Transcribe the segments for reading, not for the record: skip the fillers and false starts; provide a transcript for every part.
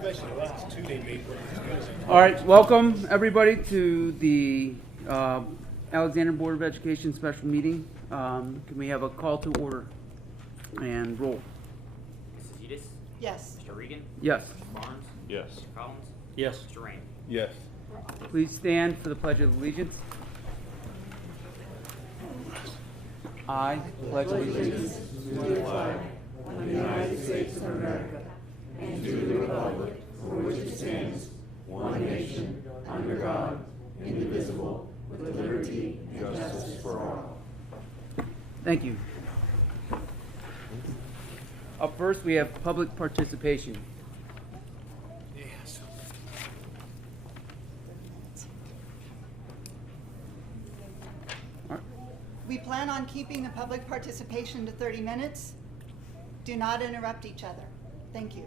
Especially the last two they made. All right, welcome everybody to the Alexander Board of Education special meeting. Can we have a call to order and roll? Mrs. Udis? Yes. Mr. Regan? Yes. Mr. Barnes? Yes. Mr. Collins? Yes. Mr. Rain? Yes. Please stand for the Pledge of Allegiance. I pledge allegiance to the flag of the United States of America and to the republic for which it stands, one nation, under God, indivisible, with liberty and justice for all. Thank you. Up first, we have public participation. Yes. We plan on keeping the public participation to 30 minutes. Do not interrupt each other. Thank you.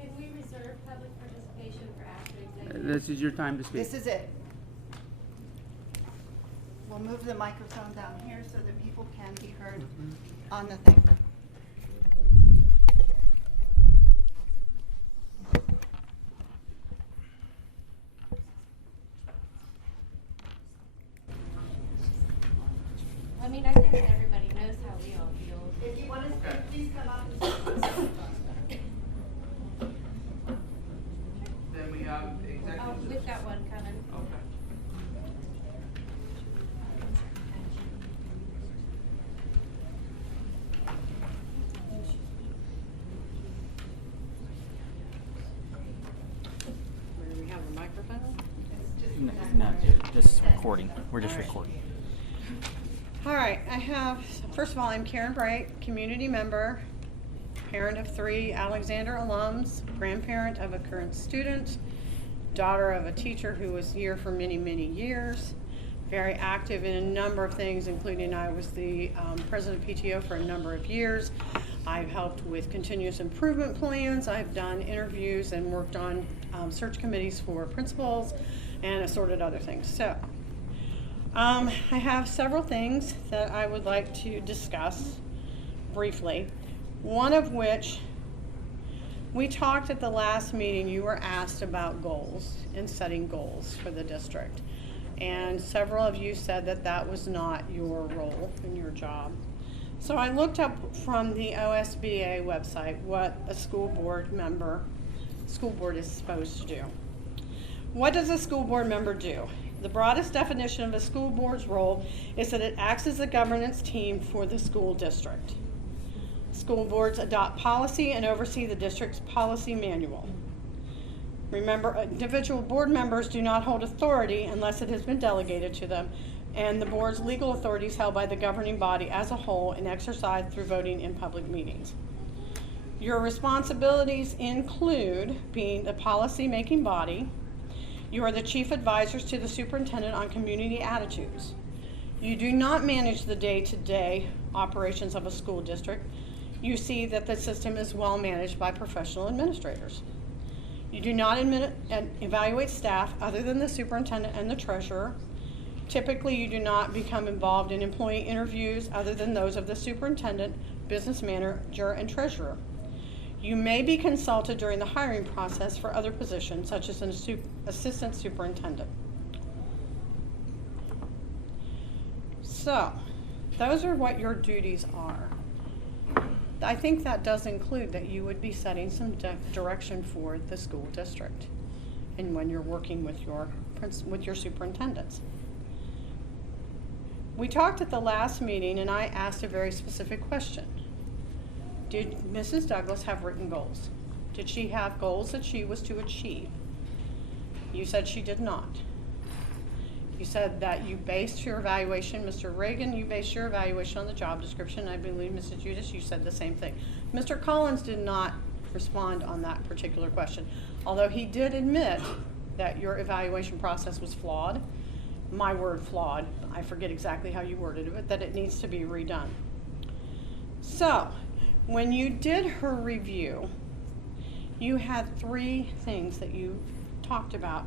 Can we reserve public participation for after executive? This is your time to speak. This is it. We'll move the microphone down here so that people can be heard on the thing. I mean, I think everybody knows how we all feel. If you want to speak, please come up and speak. Then we have Oh, we've got one coming. Okay. Do we have a microphone? No, just recording. We're just recording. All right, first of all, I'm Karen Bright, community member, parent of 3 Alexander alums, grandparent of a current student, daughter of a teacher who was here for many, many years, very active in a number of things, including I was the president of PTO for a number of years. I've helped with continuous improvement plans. I've done interviews and worked on search committees for principals and assorted other things. So I have several things that I would like to discuss briefly. One of which, we talked at the last meeting, you were asked about goals and setting goals for the district. And several of you said that that was not your role and your job. So I looked up from the OSBA website what a school board is supposed to do. What does a school board member do? The broadest definition of a school board's role is that it acts as a governance team for the school district. School boards adopt policy and oversee the district's policy manual. Remember, individual board members do not hold authority unless it has been delegated to them, and the board's legal authority is held by the governing body as a whole and exercised through voting in public meetings. Your responsibilities include being the policy-making body. You are the chief advisors to the superintendent on community attitudes. You do not manage the day-to-day operations of a school district. You see that the system is well managed by professional administrators. You do not evaluate staff other than the superintendent and the treasurer. Typically, you do not become involved in employee interviews other than those of the superintendent, business manager, and treasurer. You may be consulted during the hiring process for other positions, such as an assistant superintendent. So, those are what your duties are. I think that does include that you would be setting some direction for the school district and when you're working with your superintendents. We talked at the last meeting and I asked a very specific question. Did Mrs. Douglas have written goals? Did she have goals that she was to achieve? You said she did not. You said that you based your evaluation, Mr. Reagan, you based your evaluation on the job description. I believe Mrs. Judas, you said the same thing. Mr. Collins did not respond on that particular question, although he did admit that your evaluation process was flawed. My word, flawed, I forget exactly how you worded it, but that it needs to be redone. So, when you did her review, you had 3 things that you talked about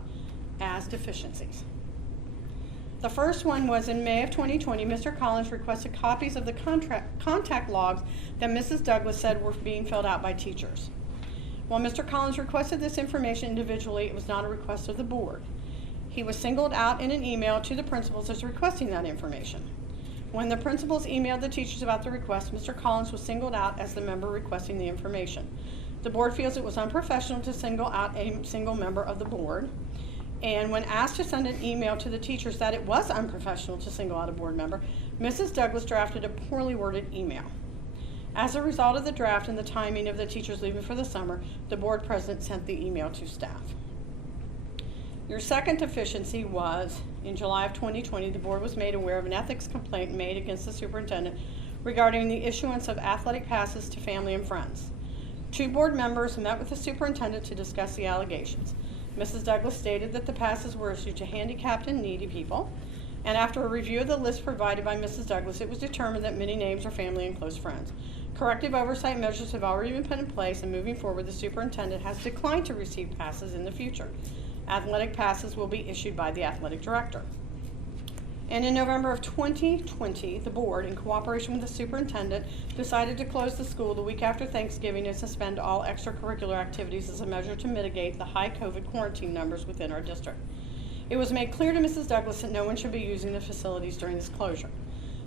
as deficiencies. The first one was in May of 2020, Mr. Collins requested copies of the contact logs that Mrs. Douglas said were being filled out by teachers. While Mr. Collins requested this information individually, it was not a request of the board. He was singled out in an email to the principals as requesting that information. When the principals emailed the teachers about the request, Mr. Collins was singled out as the member requesting the information. The board feels it was unprofessional to single out a single member of the board. And when asked to send an email to the teachers that it was unprofessional to single out a board member, Mrs. Douglas drafted a poorly worded email. As a result of the draft and the timing of the teachers leaving for the summer, the board president sent the email to staff. Your second deficiency was, in July of 2020, the board was made aware of an ethics complaint made against the superintendent regarding the issuance of athletic passes to family and friends. 2 board members met with the superintendent to discuss the allegations. Mrs. Douglas stated that the passes were issued to handicapped and needy people, and after a review of the list provided by Mrs. Douglas, it was determined that many names are family and close friends. Corrective oversight measures have already been put in place, and moving forward, the superintendent has declined to receive passes in the future. Athletic passes will be issued by the athletic director. And in November of 2020, the board, in cooperation with the superintendent, decided to close the school the week after Thanksgiving and suspend all extracurricular activities as a measure to mitigate the high COVID quarantine numbers within our district. It was made clear to Mrs. Douglas that no one should be using the facilities during this closure.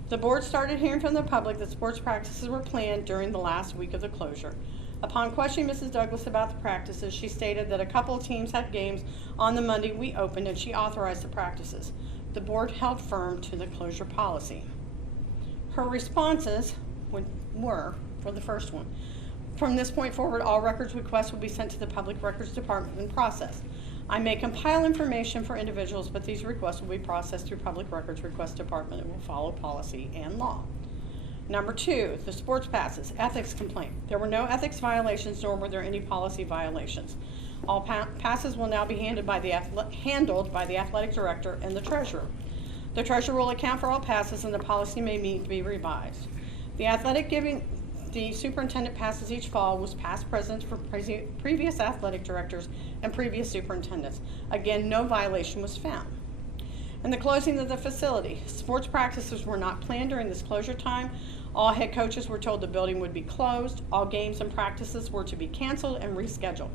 The board started hearing from the public that sports practices were planned during the last week of the closure. Upon questioning Mrs. Douglas about the practices, she stated that a couple of teams had games on the Monday we opened and she authorized the practices. The board held firm to the closure policy. Her responses were, for the first one, from this point forward, all records requests will be sent to the Public Records Department and processed. I may compile information for individuals, but these requests will be processed through Public Records Request Department and will follow policy and law. Number 2, the sports passes, ethics complaint. There were no ethics violations, nor were there any policy violations. All passes will now be handled by the athletic director and the treasurer. The treasurer will account for all passes, and the policy may need to be revised. The athletic giving the superintendent passes each fall was past presidents for previous athletic directors and previous superintendents. Again, no violation was found. And the closing of the facility. Sports practices were not planned during this closure time. All head coaches were told the building would be closed. All games and practices were to be canceled and rescheduled.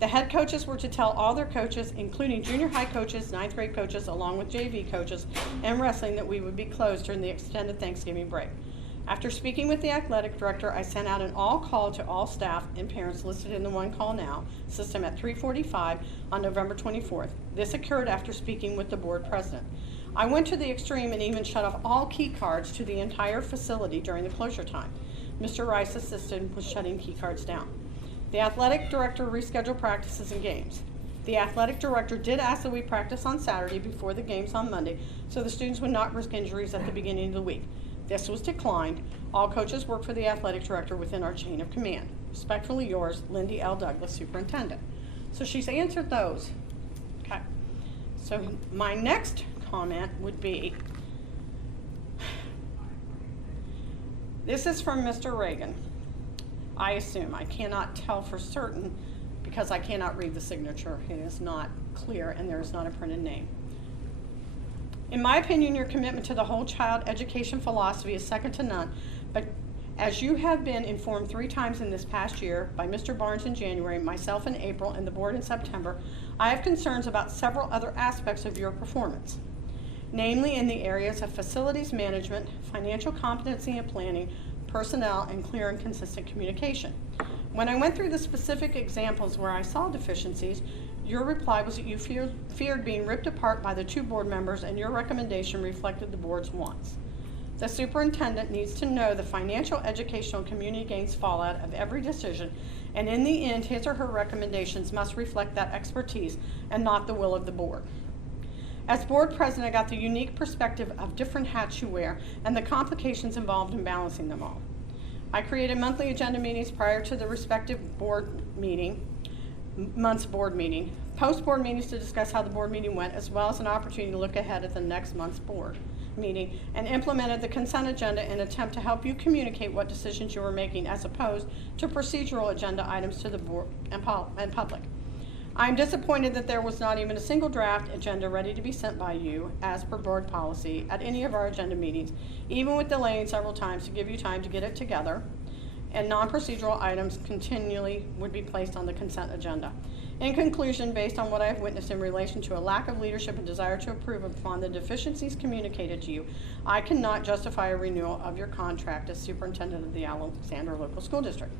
The head coaches were to tell all their coaches, including junior high coaches, 9th grade coaches, along with JV coaches, and wrestling, that we would be closed during the extended Thanksgiving break. After speaking with the athletic director, I sent out an all call to all staff and parents listed in the One Call Now system at 3:45 on November 24th. This occurred after speaking with the board president. I went to the extreme and even shut off all key cards to the entire facility during the closure time. Mr. Rice assisted with shutting key cards down. The athletic director rescheduled practices and games. The athletic director did ask that we practice on Saturday before the games on Monday, so the students would not risk injuries at the beginning of the week. This was declined. All coaches work for the athletic director within our chain of command. Respectfully yours, Lindy L. Douglas, Superintendent. So she's answered those. Okay. So my next comment would be, this is from Mr. Reagan. I assume. I cannot tell for certain because I cannot read the signature. It is not clear and there is not a printed name. In my opinion, your commitment to the whole child education philosophy is second to none, but as you have been informed 3 times in this past year by Mr. Barnes in January, myself in April, and the board in September, I have concerns about several other aspects of your performance, namely in the areas of facilities management, financial competency and planning, personnel, and clear and consistent communication. When I went through the specific examples where I saw deficiencies, your reply was that you feared being ripped apart by the 2 board members, and your recommendation reflected the board's wants. The superintendent needs to know the financial, educational, and community gains fallout of every decision, and in the end, his or her recommendations must reflect that expertise and not the will of the board. As board president, I got the unique perspective of different hats you wear and the complications involved in balancing them all. I created monthly agenda meetings prior to the respective month's board meeting, post-board meetings to discuss how the board meeting went, as well as an opportunity to look ahead at the next month's board meeting, and implemented the consent agenda in an attempt to help you communicate what decisions you were making as opposed to procedural agenda items to the board and public. I'm disappointed that there was not even a single draft agenda ready to be sent by you, as per board policy, at any of our agenda meetings, even with delaying several times to give you time to get it together, and non-procedural items continually would be placed on the consent agenda. In conclusion, based on what I have witnessed in relation to a lack of leadership and desire to improve upon the deficiencies communicated to you, I cannot justify a renewal of your contract as superintendent of the Alexander Local School District.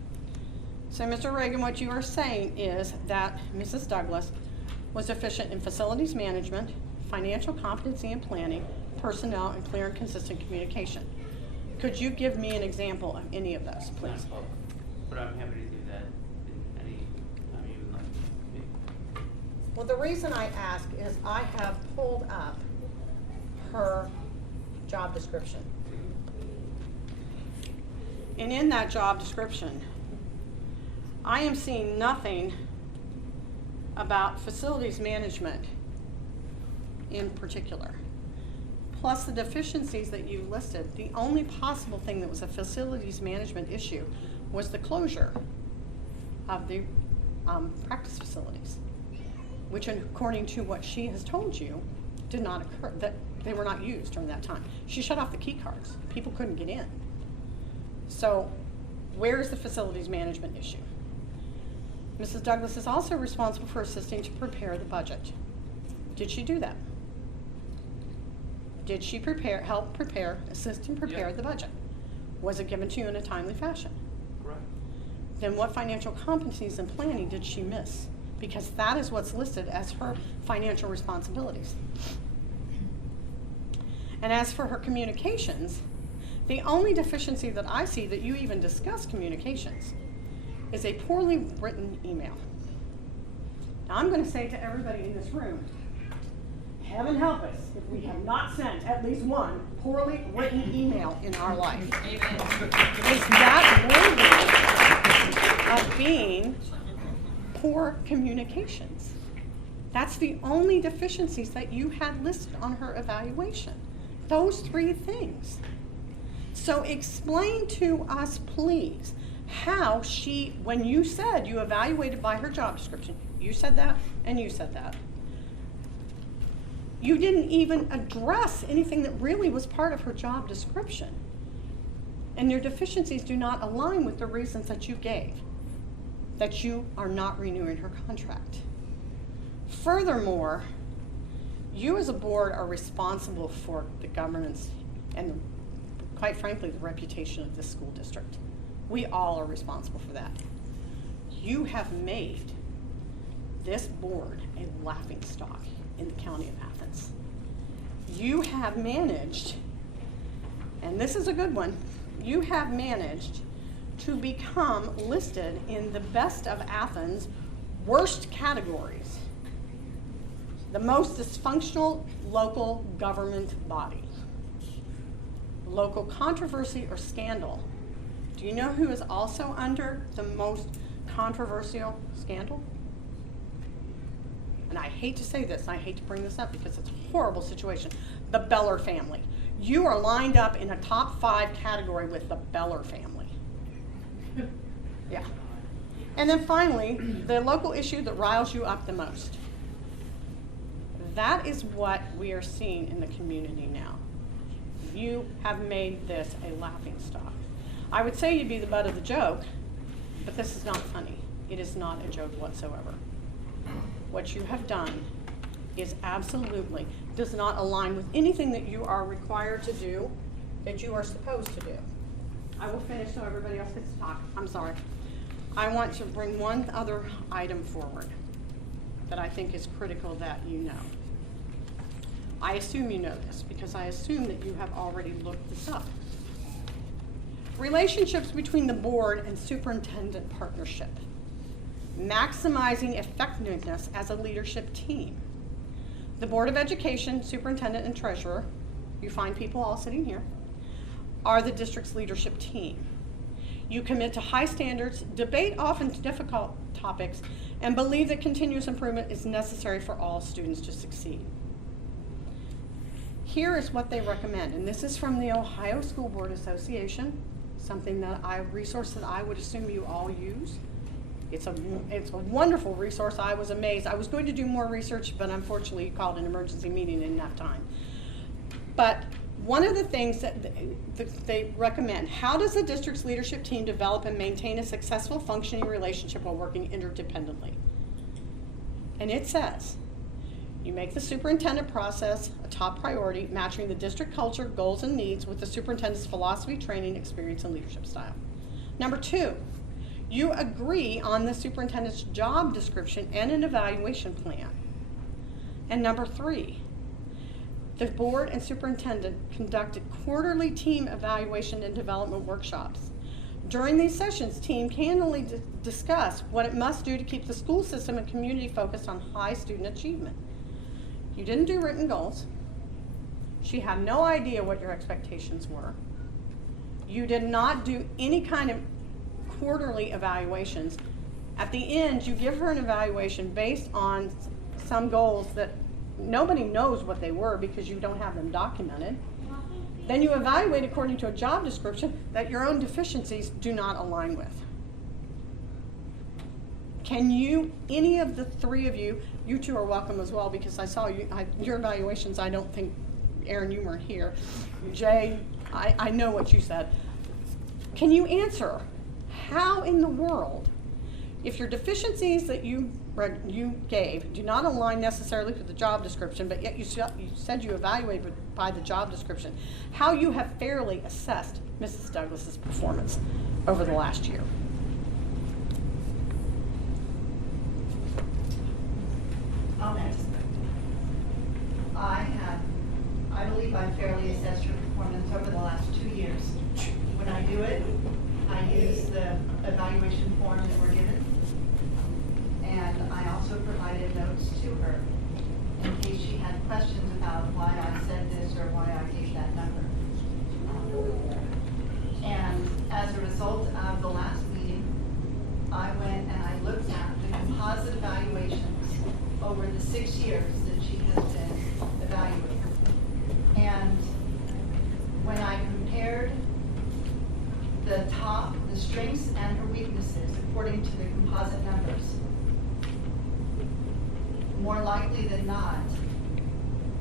So, Mr. Reagan, what you are saying is that Mrs. Douglas was deficient in facilities management, financial competency and planning, personnel, and clear and consistent communication. Could you give me an example of any of those, please? But I'm happy to do that in any time you would like me. Well, the reason I ask is I have pulled up her job description. And in that job description, I am seeing nothing about facilities management in particular. Plus the deficiencies that you listed, the only possible thing that was a facilities management issue was the closure of the practice facilities, which according to what she has told you, did not occur, that they were not used during that time. She shut off the key cards. People couldn't get in. So where is the facilities management issue? Mrs. Douglas is also responsible for assisting to prepare the budget. Did she do that? Did she help prepare, assist and prepare the budget? Was it given to you in a timely fashion? Correct. Then what financial competencies and planning did she miss? Because that is what's listed as her financial responsibilities. And as for her communications, the only deficiency that I see that you even discuss communications is a poorly written email. Now I'm going to say to everybody in this room, heaven help us if we have not sent at least one poorly written email in our life. Amen. Is that worthy of being poor communications? That's the only deficiencies that you had listed on her evaluation. Those three things. So explain to us, please, how she, when you said you evaluated by her job description, you said that and you said that. You didn't even address anything that really was part of her job description. And your deficiencies do not align with the reasons that you gave, that you are not renewing her contract. Furthermore, you as a board are responsible for the governance and, quite frankly, the reputation of this school district. We all are responsible for that. You have made this board a laughingstock in the county of Athens. You have managed, and this is a good one, you have managed to become listed in the best of Athens' worst categories. The most dysfunctional local government body. Local controversy or scandal. Do you know who is also under the most controversial scandal? And I hate to say this, I hate to bring this up because it's a horrible situation. The Beller family. You are lined up in a top 5 category with the Beller family. Yeah. And then finally, the local issue that riles you up the most. That is what we are seeing in the community now. You have made this a laughingstock. I would say you'd be the butt of the joke, but this is not funny. It is not a joke whatsoever. What you have done is absolutely does not align with anything that you are required to do, that you are supposed to do. I will finish so everybody else gets to talk. I'm sorry. I want to bring one other item forward that I think is critical that you know. I assume you know this because I assume that you have already looked this up. Relationships between the board and superintendent partnership. Maximizing effectiveness as a leadership team. The Board of Education, superintendent, and treasurer, you find people all sitting here, are the district's leadership team. You commit to high standards, debate often difficult topics, and believe that continuous improvement is necessary for all students to succeed. Here is what they recommend, and this is from the Ohio School Board Association, something that resource that I would assume you all use. It's a wonderful resource. I was amazed. I was going to do more research, but unfortunately you called an emergency meeting in enough time. But one of the things that they recommend, how does the district's leadership team develop and maintain a successful functioning relationship while working interdependently? And it says, you make the superintendent process a top priority, matching the district culture, goals, and needs with the superintendent's philosophy, training, experience, and leadership style. Number 2, you agree on the superintendent's job description and an evaluation plan. And number 3, the board and superintendent conducted quarterly team evaluation and development workshops. During these sessions, team candidly discuss what it must do to keep the school system and community focused on high student achievement. You didn't do written goals. She had no idea what your expectations were. You did not do any kind of quarterly evaluations. At the end, you give her an evaluation based on some goals that nobody knows what they were because you don't have them documented. Then you evaluate according to a job description that your own deficiencies do not align with. Can you, any of the 3 of you, you 2 are welcome as well because I saw you, your evaluations, I don't think, Aaron, you weren't here. Jay, I know what you said. Can you answer how in the world, if your deficiencies that you gave do not align necessarily with the job description, but yet you said you evaluated by the job description, how you have fairly assessed Mrs. Douglas's performance over the last year? I'll answer. I believe I've fairly assessed your performance over the last 2 years. When I do it, I use the evaluation form that we're given, and I also provided notes to her in case she had questions about why I said this or why I gave that number. And as a result of the last meeting, I went and I looked at the composite evaluations over the 6 years that she has been evaluated. And when I compared the strengths and her weaknesses according to the composite numbers, more likely than not,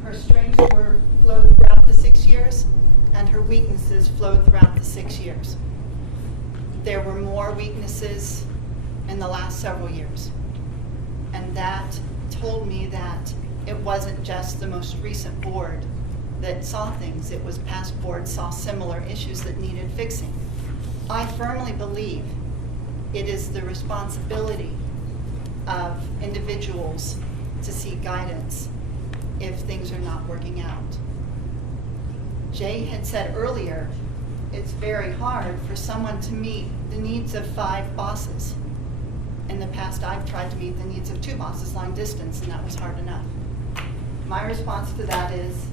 her strengths flowed throughout the 6 years and her weaknesses flowed throughout the 6 years. There were more weaknesses in the last several years. And that told me that it wasn't just the most recent board that saw things, it was past boards saw similar issues that needed fixing. I firmly believe it is the responsibility of individuals to seek guidance if things are not working out. Jay had said earlier, it's very hard for someone to meet the needs of 5 bosses. In the past, I've tried to meet the needs of 2 bosses long distance, and that was hard enough. My response to that is,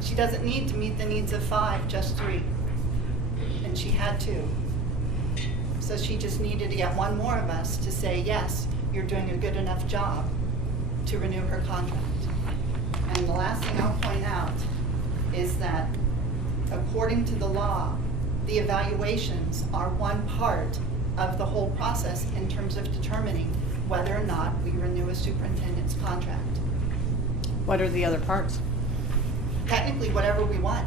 she doesn't need to meet the needs of 5, just 3. And she had 2. So she just needed to get 1 more of us to say, yes, you're doing a good enough job to renew her contract. And the last thing I'll point out is that according to the law, the evaluations are one part of the whole process in terms of determining whether or not we renew a superintendent's contract. What are the other parts? Technically, whatever we want.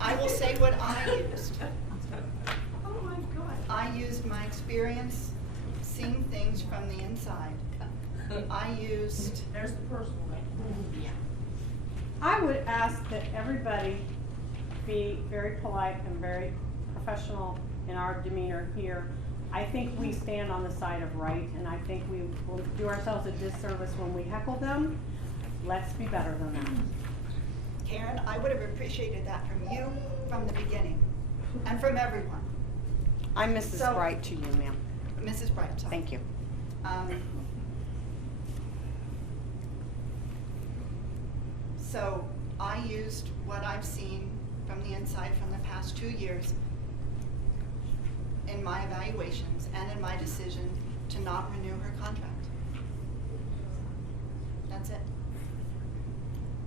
I will say what I used. I used my experience seeing things from the inside. I used. There's the personal. I would ask that everybody be very polite and very professional in our demeanor here. I think we stand on the side of right, and I think we will do ourselves a disservice when we heckle them. Let's be better than that. Karen, I would have appreciated that from you from the beginning, and from everyone. I'm Mrs. Bright to you, ma'am. Mrs. Bright, sorry. Thank you. So I used what I've seen from the inside from the past 2 years in my evaluations and in my decision to not renew her contract. That's it.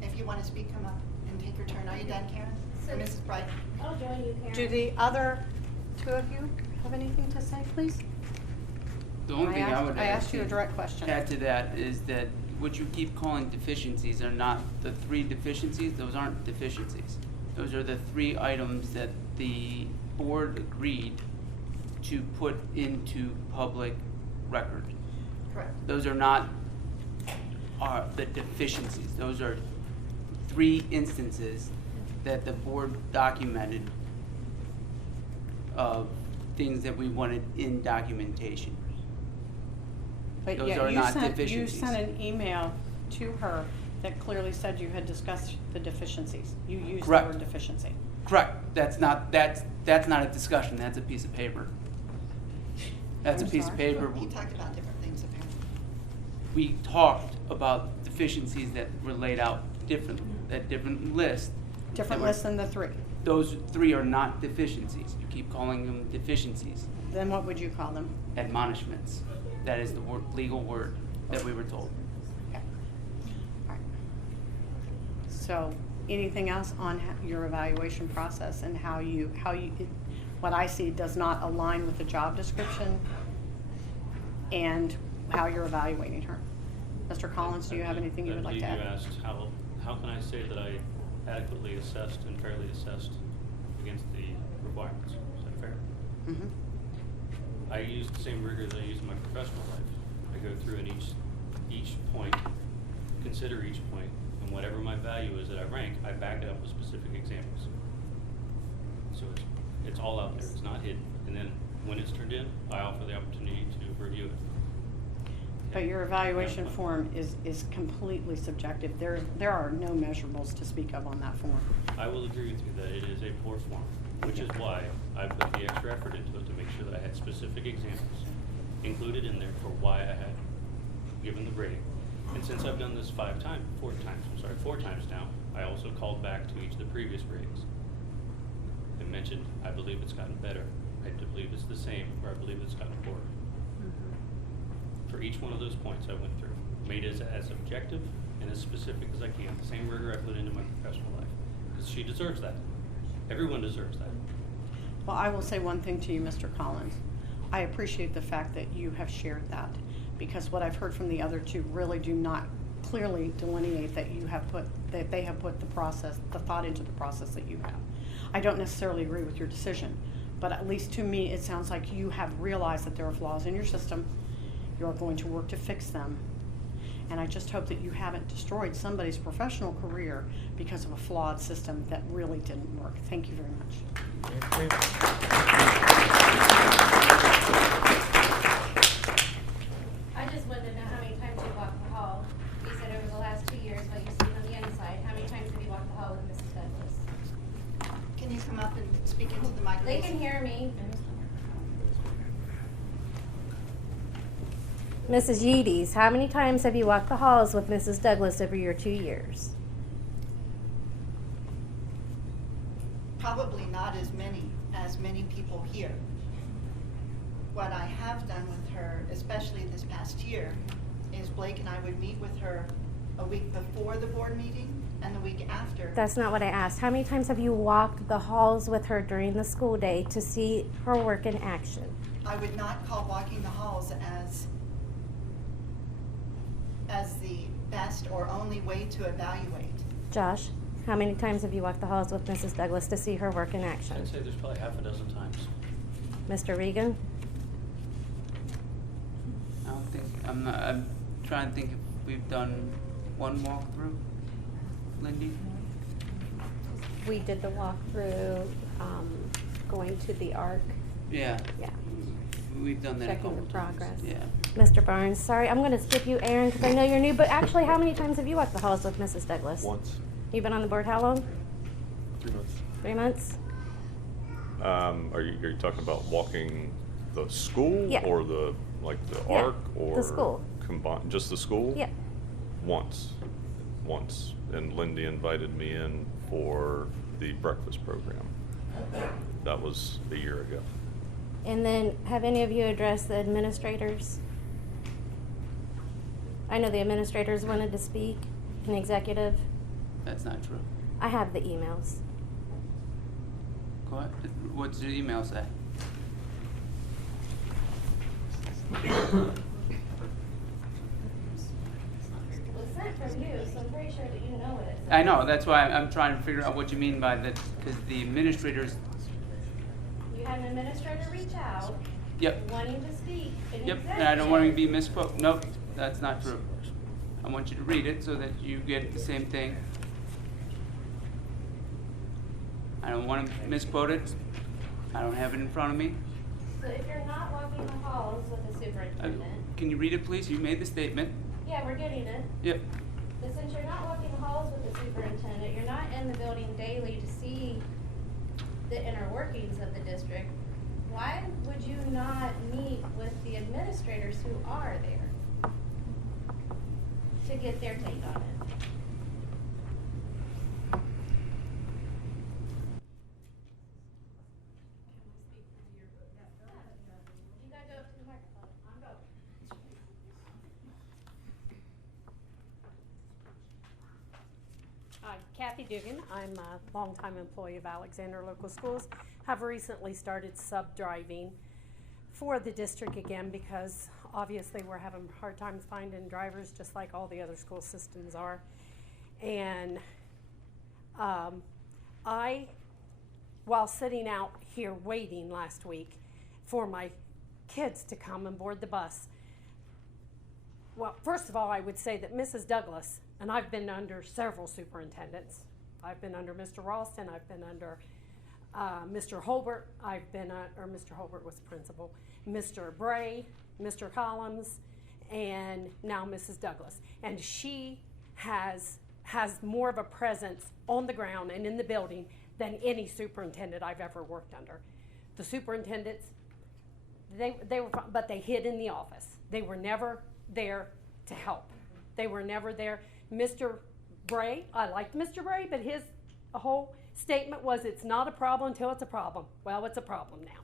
If you want to speak, come up and take your turn. Are you done, Karen? Mrs. Bright. I'll join you, Karen. Do the other two of you have anything to say, please? The only thing I would I asked you a direct question. add to that is that what you keep calling deficiencies are not the 3 deficiencies. Those aren't deficiencies. Those are the 3 items that the board agreed to put into public record. Correct. Those are not the deficiencies. Those are 3 instances that the board documented of things that we wanted in documentation. But Those yet are you not sent deficiencies. an email to her that clearly said you had discussed the deficiencies. You used the Correct. word deficiency. Correct. That's not a discussion. That's a piece of paper. That's a I'm piece sorry? of paper. He talked about different things apparently. We talked about deficiencies that were laid out different, at different lists. Different that were- list than the 3. Those 3 are not deficiencies. You keep calling them deficiencies, Then what would you call them? admonishments. That is the legal word that we were told. Okay. All right. So, anything else on your evaluation process and how you, what I see does not align with the job description and how you're evaluating her? Mr. Collins, do you have anything you would like to I add? believe you asked how can I say that I adequately assessed and fairly assessed against the requirements? Is that fair? Mhm. I use the same rigor that I use in my professional life. I go through and each point, consider each point, and whatever my value is that I rank, I back it up with specific examples. So it's all out there. It's not hidden. And then when it's turned in, I offer the opportunity to review it. But your evaluation form is completely subjective. There are no measurables to speak of on that form. I will agree with you that it is a poor form, which is why I put the extra effort into it to make sure that I had specific examples included in there for why I had given the rating. And since I've done this 4 times now, I also called back to each of the previous ratings and mentioned, I believe it's gotten better. I believe it's the same, or I believe it's gotten poorer. For each one of those points I went through, made it as objective and as specific as I can, the same rigor I put into my professional life. Because she deserves that. Everyone deserves that. Well, I will say one thing to you, Mr. Collins. I appreciate the fact that you have shared that, because what I've heard from the other 2 really do not clearly delineate that they have put the thought into the process that you have. I don't necessarily agree with your decision, but at least to me, it sounds like you have realized that there are flaws in your system. You're going to work to fix them. And I just hope that you haven't destroyed somebody's professional career because of a flawed system that really didn't work. Thank you very much. I just wanted to know how many times you walked the hall. You said over the last 2 years, what you've seen on the inside. How many times have you walked the hall with Mrs. Douglas? Can you come up and speak into the microphone? They can hear me. Mrs. Yeaties, how many times have you walked the halls with Mrs. Douglas over your 2 years? Probably not as many people here. What I have done with her, especially this past year, is Blake and I would meet with her a week before the board meeting and the week after. That's not what I asked. How many times have you walked the halls with her during the school day to see her work in action? I would not call walking the halls as the best or only way to evaluate. Josh, how many times have you walked the halls with Mrs. Douglas to see her work in action? I'd say there's probably half a dozen times. Mr. Regan? I don't think, I'm trying to think if we've done one walkthrough, Lindy? We did the walkthrough, going to the ARC. Yeah, Yeah. we've done that a Checking couple the times. progress. Yeah. Mr. Barnes, sorry, I'm going to skip you, Aaron, because I know you're new, but actually, how many times have you walked the halls with Mrs. Douglas? Once, You've been on the board how long? 3 months. 3 months? Are you talking about walking the school? Yeah. Or the Yeah, ARC, or? the school. Combined, just the school? Yeah. Once, and Lindy invited me in for the breakfast program. That was a year ago. And then, have any of you addressed the administrators? I know the administrators wanted to speak, an executive. That's not true. I have the emails. Go ahead. What's your email say? Well, it's sent from you, so I'm pretty sure that you know it. I know, that's why I'm trying to figure out what you mean by that, because the administrators, You had an administrator reach out, yep, wanting to speak in yep, executive. and I don't want to be misquoted. Nope, that's not true. I want you to read it so that you get the same thing. I don't want to misquote it. I don't have it in front of me. So if you're not walking the halls with the superintendent, Can you read it, please? You made the statement. yeah, we're getting it. Yep. But since you're not walking the halls with the superintendent, you're not in the building daily to see the inner workings of the district, why would you not meet with the administrators who are there to get their take on it? You gotta go up to the microphone. I'm going. Kathy Dugan. I'm a longtime employee of Alexander Local Schools. Have recently started sub-driving for the district again because obviously we're having hard times finding drivers just like all the other school systems are. And while sitting out here waiting last week for my kids to come and board the bus, well, first of all, I would say that Mrs. Douglas, and I've been under several superintendents. I've been under Mr. Ralston, I've been under Mr. Holbert, or Mr. Holbert was the principal, Mr. Bray, Mr. Collins, and now Mrs. Douglas. And she has more of a presence on the ground and in the building than any superintendent I've ever worked under. The superintendents, they were, but they hid in the office. They were never there to help. They were never there. Mr. Bray, I liked Mr. Bray, but his whole statement was it's not a problem until it's a problem. Well, it's a problem now.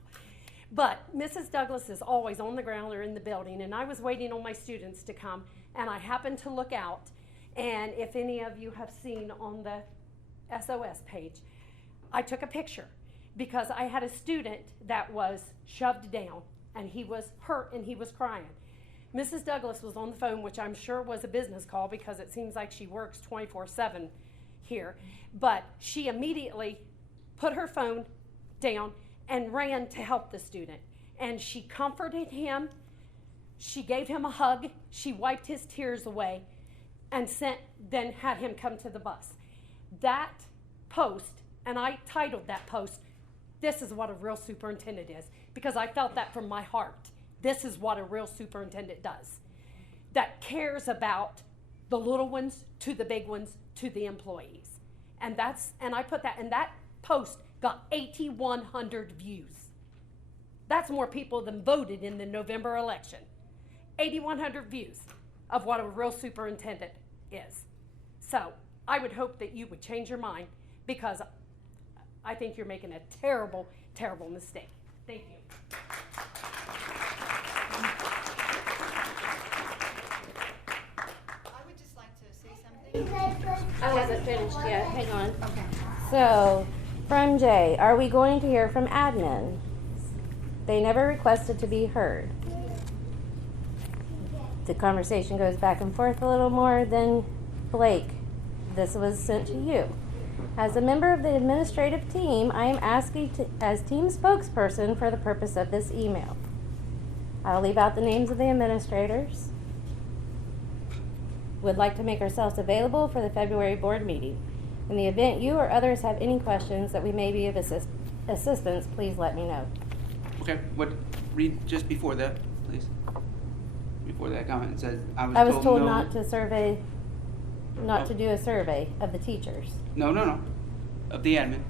But Mrs. Douglas is always on the ground or in the building, and I was waiting on my students to come, and I happened to look out, and if any of you have seen on the SOS page, I took a picture because I had a student that was shoved down, and he was hurt and he was crying. Mrs. Douglas was on the phone, which I'm sure was a business call because it seems like she works 24/7 here. But she immediately put her phone down and ran to help the student. And she comforted him. She gave him a hug. She wiped his tears away and then had him come to the bus. That post, and I titled that post, "This is what a real superintendent is," because I felt that from my heart. This is what a real superintendent does, that cares about the little ones to the big ones to the employees. And I put that, and that post got 8,100 views. That's more people than voted in the November election. 8,100 views of what a real superintendent is. So I would hope that you would change your mind because I think you're making a terrible, terrible mistake. Thank you. I wasn't finished yet, hang on. Okay. So, from Jay, are we going to hear from admin? They never requested to be heard. The conversation goes back and forth a little more than Blake. This was sent to you. As a member of the administrative team, I am asking as team spokesperson for the purpose of this email. I'll leave out the names of the administrators. Would like to make ourselves available for the February board meeting. In the event you or others have any questions that we may be of assistance, please let me know. Okay, read just before that, please. Before that comment, it says, I was told no. not to do a survey of the teachers. No, of the admin.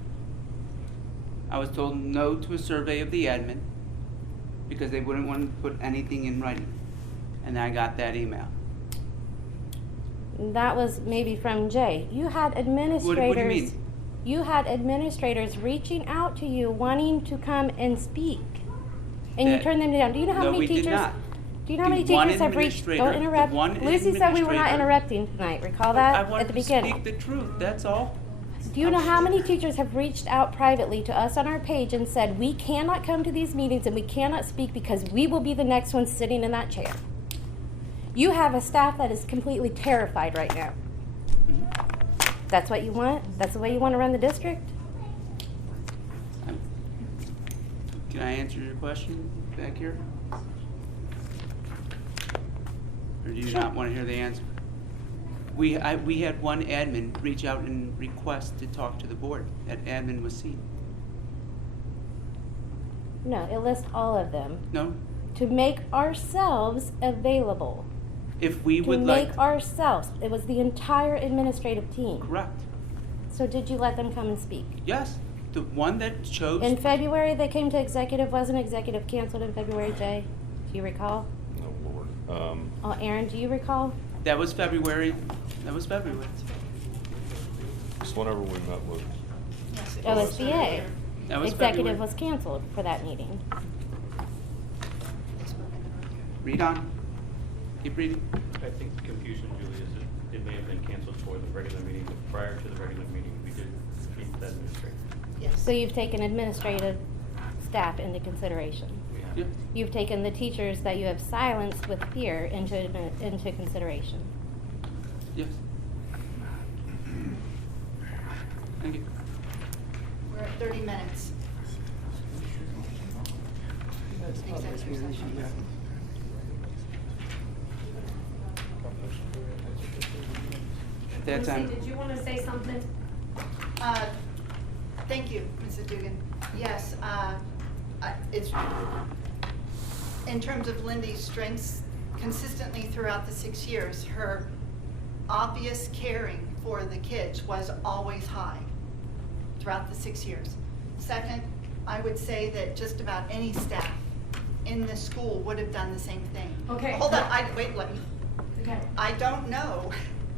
I was told no to a survey of the admin because they wouldn't want to put anything in writing. And I got that email. That was maybe from Jay. You had administrators. What do you mean? You had administrators reaching out to you wanting to come and speak, and you turned them down. Do you know how many teachers? Did not. Do you know how many The one teachers have reached? Don't interrupt. the one Lucy said we were not administrator- interrupting tonight. Recall I that wanted at the to beginning. speak the truth, that's all. Do you know how many teachers have reached out privately to us on our page and said, we cannot come to these meetings and we cannot speak because we will be the next one sitting in that chair? You have a staff that is completely terrified right now. That's what you want? That's the way you want to run the district? Can I answer your question back here? Or do you Sure. not want to hear the answer? We had one admin reach out and request to talk to the board. That admin was seen. No, it lists all of them. No? To make ourselves available. If we To would like. make ourselves. It was the entire administrative team. Correct. So did you let them come and speak? Yes. The one that chose. In February, they came to executive. Wasn't executive canceled in February, Jay? Do you recall? Oh, Lord. Aaron, do you recall? That was February. That was February. Just whenever we met with. Yes, it OSBA. That was Executive February. was canceled for that meeting. Read on. Keep reading. I think the confusion, Julie, is that it may have been canceled for the regular meeting, but prior to the regular meeting, we did meet with the administrator. Yes. So you've taken administrative staff into consideration. We have. Yeah. You've taken the teachers that you have silenced with fear into consideration. Yes. Thank you. We're at 30 minutes. Executive session. At that time. Did you want to say something? Thank you, Mrs. Dugan. Yes, it's, in terms of Lindy's strengths, consistently throughout the 6 years, her obvious caring for the kids was always high throughout the 6 years. Second, I would say that just about any staff in the school would have done the same thing. Okay. Hold on, wait, let me. Okay. I don't know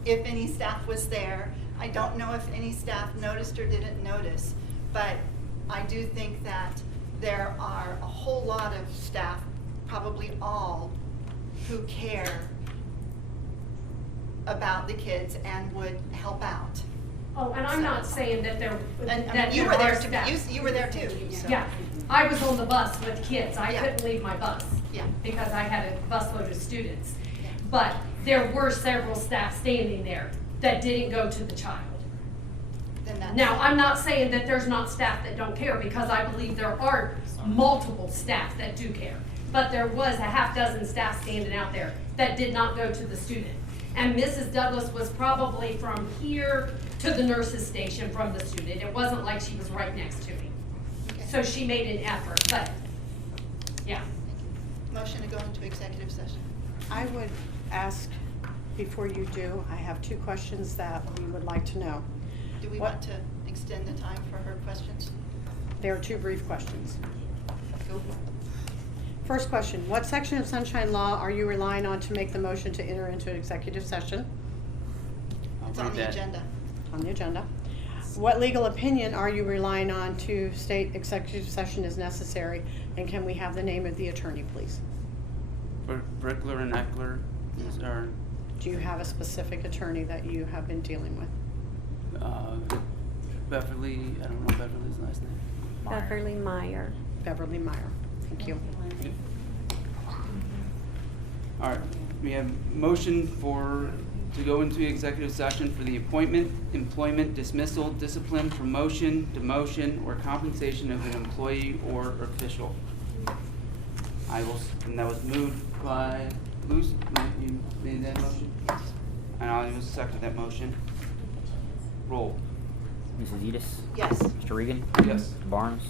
if any staff was there. I don't know if any staff noticed or didn't notice, but I do think that there are a whole lot of staff, probably all, who care about the kids and would help out. Oh, and I'm not saying that there, And that you there were are there staff. too, you were there too, so. Yeah, I was on the bus with kids. I Yeah. couldn't leave my bus. Yeah. Because I had a busload of students. Yeah. But there were several staff standing there that didn't go to the child. Then that's. Now, I'm not saying that there's not staff that don't care, because I believe there are multiple staff that do care. But there was a half dozen staff standing out there that did not go to the student. And Mrs. Douglas was probably from here to the nurse's station from the student. It wasn't like she was right next to me. Okay. So she made an effort, but, yeah. Motion to go into executive session. I would ask, before you do, I have 2 questions that we would like to know. Do we What- want to extend the time for her questions? There are 2 brief questions. Go for it. First question, what section of Sunshine Law are you relying on to make the motion to enter into executive session I'll It's read on the that. agenda. on the agenda? What legal opinion are you relying on to state executive session is necessary? And can we have the name of the attorney, please? Brickler and Eckler is our, Do you have a specific attorney that you have been dealing with? Beverly, I don't know Beverly's last name. Beverly Meyer. Beverly Meyer. Thank you. All right, we have motion to go into executive session for the appointment, employment, dismissal, discipline, promotion, demotion, or compensation of an employee or official. And that was moved by Lucy, you made that motion? Yes. And I will second that motion. Roll. Mrs. Edis? Yes. Mr. Regan? Yes. Mr. Barnes?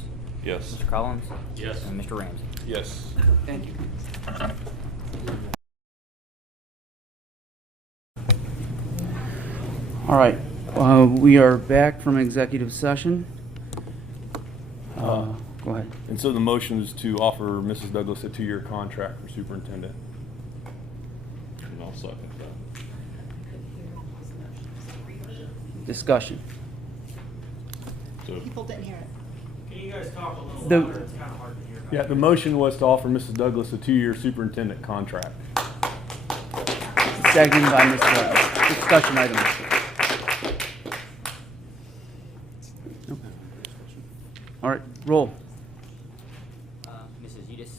Yes. Mr. Collins? Yes. And Mr. Ramsey? Yes. Thank you. All right, we are back from executive session. Go ahead. And so the motion is to offer Mrs. Douglas a 2-year contract for superintendent. And I'll second that. Discussion. So, People didn't hear it. Can you guys talk a little The- louder? It's kind of hard to hear. yeah, the motion was to offer Mrs. Douglas a 2-year superintendent contract. Second by Ms. Douglas. Discussion items. All right, roll. Mrs. Udis?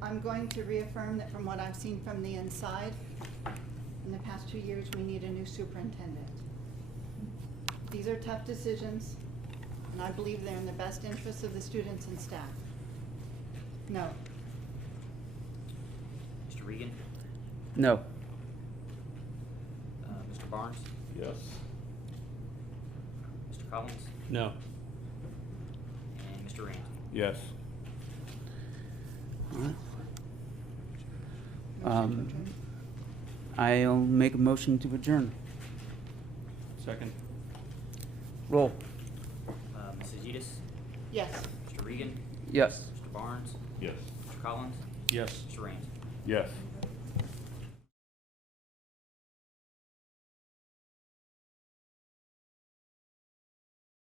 I'm going to reaffirm that from what I've seen from the inside, in the past 2 years, we need a new superintendent. These are tough decisions, and I believe they're in the best interest of the students and staff. No. Mr. Regan? No. Mr. Barnes? Yes. Mr. Collins? No. And Mr. Ramsey? Yes. All right. Motion to adjourn. I'll make a motion to adjourn. Second? Roll. Mrs. Udis? Yes. Mr. Regan? Yes. Mr. Barnes? Yes. Mr. Collins? Yes. Mr. Ramsey? Yes.